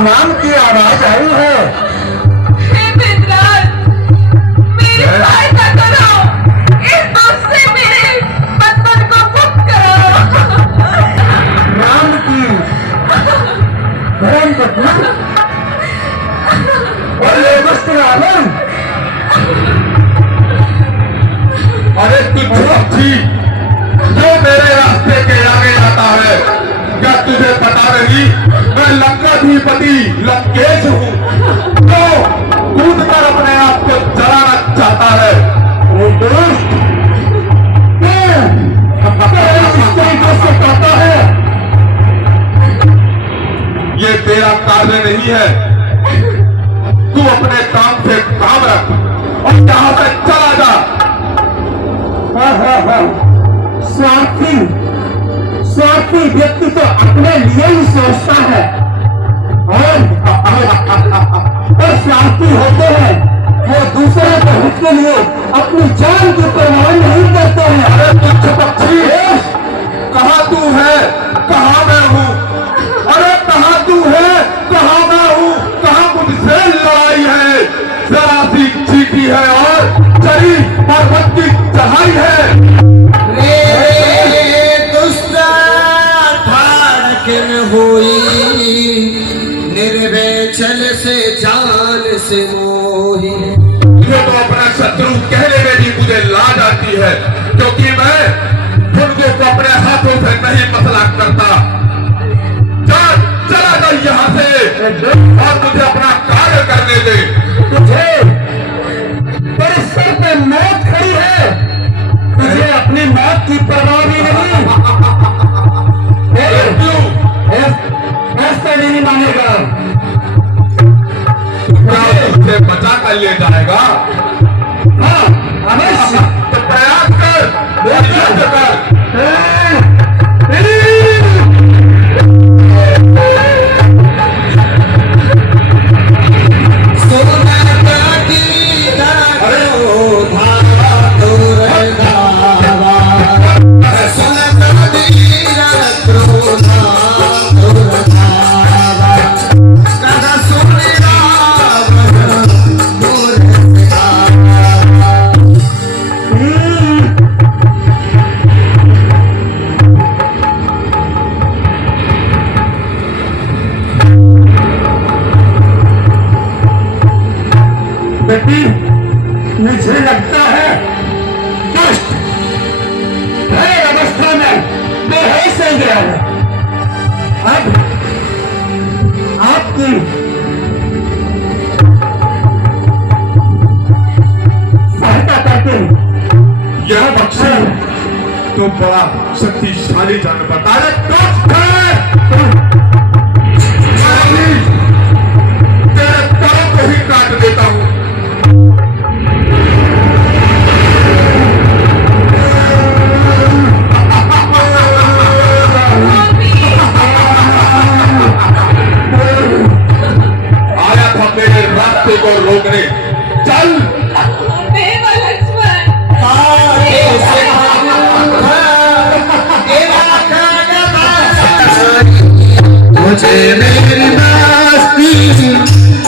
नाम की आवाज आई है। हे मित्रराज, मेरी सहायता करो, इस दुख से मेरे पत्तन को मुक्त करो। राम की धर्म पत्नी और ये वस्त्र आनंद। अरे तू थी जो मेरे रास्ते के आगे आता है, क्या तुझे पता नहीं मैं लंकाधिपति लंकेश हूँ जो कूद कर अपने आप को जलाना चाहता है। वो दोस्त इस तरीके से कहता है। ये तेरा कार्य नहीं है, तू अपने काम से काम रख और यहाँ से चला जा। स्वार्थी स्वार्थी व्यक्ति तो अपने लिए ही सोचता है और स्वार्थी होते हैं वो दूसरे के हित के लिए अपनी जान की परवाह नहीं करते हैं। अरे तुच्छ पक्षी, कहाँ तू है कहाँ मैं हूँ? अरे कहाँ तू है कहाँ मैं हूँ? कहाँ मुझसे लड़ाई है? जरा सी चीटी है और चरी पर्वत की चढ़ाई है। निर्वेचन से जान से मोही। ये तो अपना शत्रु कहने में भी मुझे लाज आती है, क्योंकि मैं मुर्गों को अपने हाथों से नहीं मसला करता। चला जा यहाँ से और मुझे अपना कार्य करने दे। तुझे तेरे सर पे मौत खड़ी है, तुझे अपनी मौत की परवाह भी नहीं। क्यों? ऐसा नहीं मानेगा। तुझे बचा कर ले जाएगा? हाँ अवश्य। तो प्रयास कर, युद्ध कर। बेटी, मुझे लगता है दुष्ट हर अवस्था में बेहोश हो गया है। अब आपकी सहायता करते हैं। यह बख्शी तो बड़ा शक्तिशाली जानवर है। दुष्ट है। तेरे पैरों को ही काट देता हूँ। आया था मेरे रास्ते को रोकने। चल देवा लक्ष्मण, मुझे मेरी मस्ती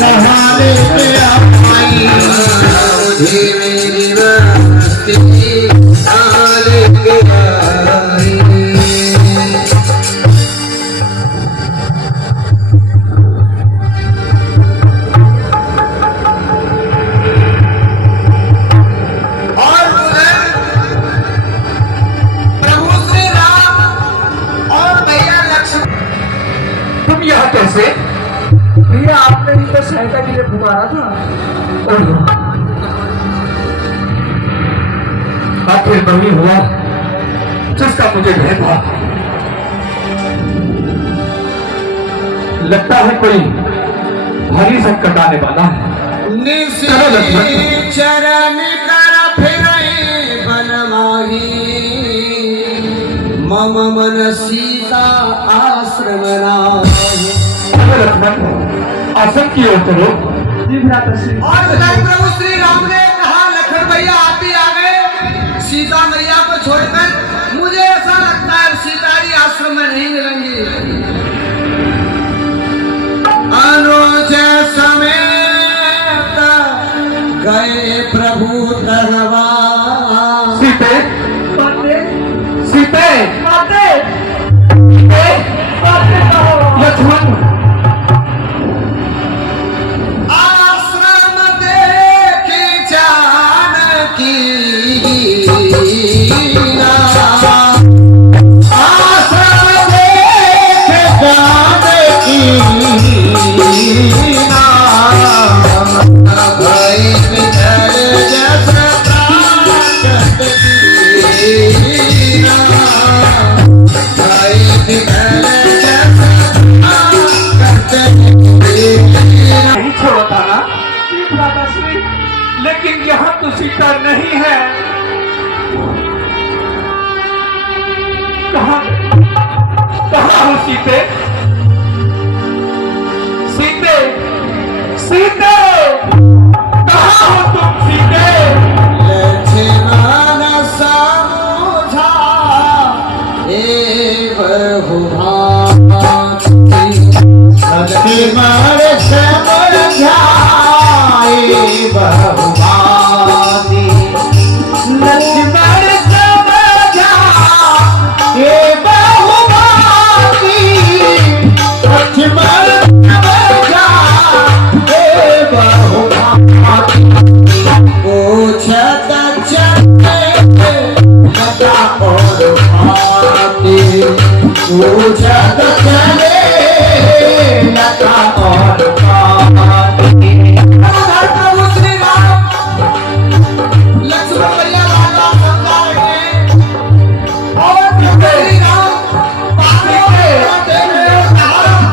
सहारे पे आई, मुझे मेरी मस्ती सहारे पे आई। और उधर प्रभु श्री राम और भैया लक्ष्मण। तुम यह कैसे? भैया आपने भी तो सहायता के लिए पुकारा था। आखिर वही हुआ जिसका मुझे भय था। लगता है कोई भारी संकट आने वाला है। चलो लक्ष्मण। चरण कर फिरे बन माही, मम मन सीता आश्रम नाही। लक्ष्मण, आश्रम की ओर चलो। और प्रभु श्री राम ने कहा, लखन भैया आप भी आ गए सीता मैया को छोड़कर। मुझे ऐसा लगता है सीता जी आश्रम में नहीं मिलेंगी। नहीं छोड़ा था ना दादाश्री, लेकिन यहाँ तो सीता नहीं है। कहाँ हो सीते? सीते सीते कहाँ हो तुम सीते? लक्ष्मण समझा ए बहुभाति, लक्ष्मण समझा ए बहुभाति, लक्ष्मण समझा ए बहुभाति, लक्ष्मण समझा ए बहुभाति। पूछत चले लता और भाती, पूछत चले लता और भाती। प्रभु श्री राम लक्ष्मण भैया राजा समझा रहे और प्रभु श्री राम पागल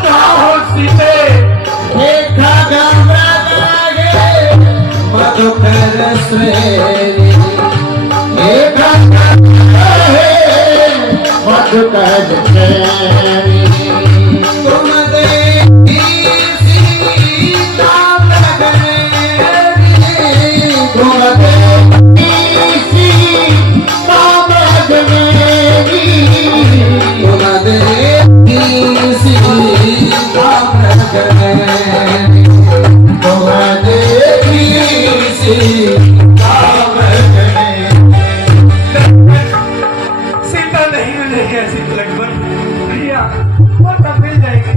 हो सीते? देखा मधुकर श्रेणी, मधुकर श्रेणी, तुम देखी सीता लगने, तुम देखी सीता लगने, तुम देखी सीता लगने, तुम देखी सीता नहीं मिलेगी ऐसी लक्ष्मण भैया, वो तब मिल जाएगी।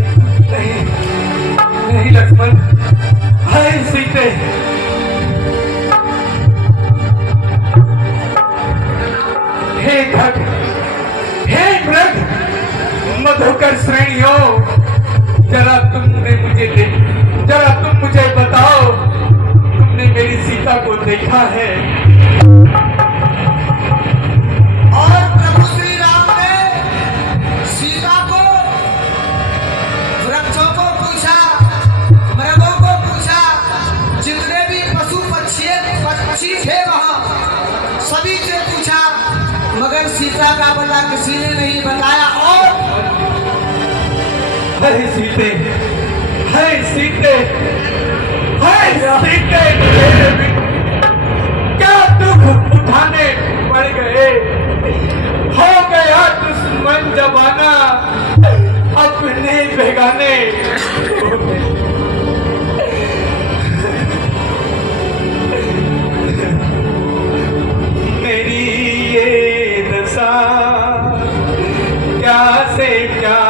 नहीं नहीं लक्ष्मण, हाय सीते, हे खग, हे मृग, मधुकर श्रेणियों, जरा तुम मुझे बताओ, तुमने मेरी सीता को देखा है? और प्रभु श्री राम ने सीता को वृक्षों को पूछा, मृगों को पूछा, जितने भी पशु पक्षी थे वहां सभी से पूछा, मगर सीता का पता किसी ने नहीं बताया। और हाय सीते, हाय सीते, हाय सीते, क्या दुख उठाने पड़ गए? हो गया दुश्मन जमाना, अपने बेगाने हो गए। मेरी ये दशा क्या से क्या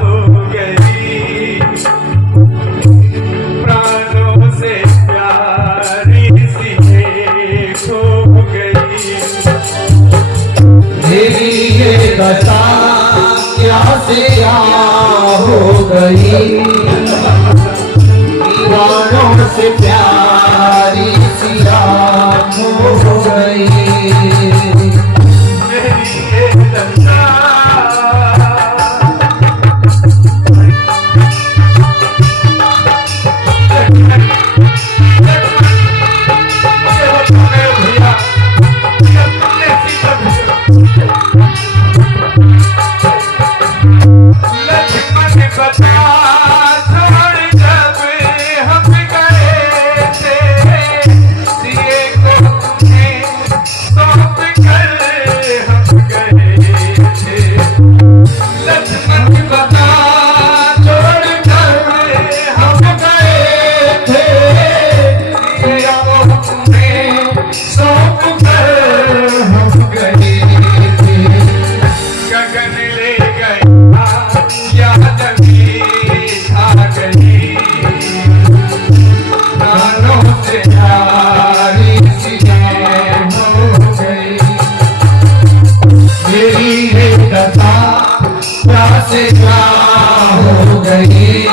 हो गई, प्राणों से प्यारी सी खो गई। मेरी ये दशा क्या से क्या हो गई, प्राणों से प्यारी सी हो गई। मेरी ये दशा से क्या हो गई।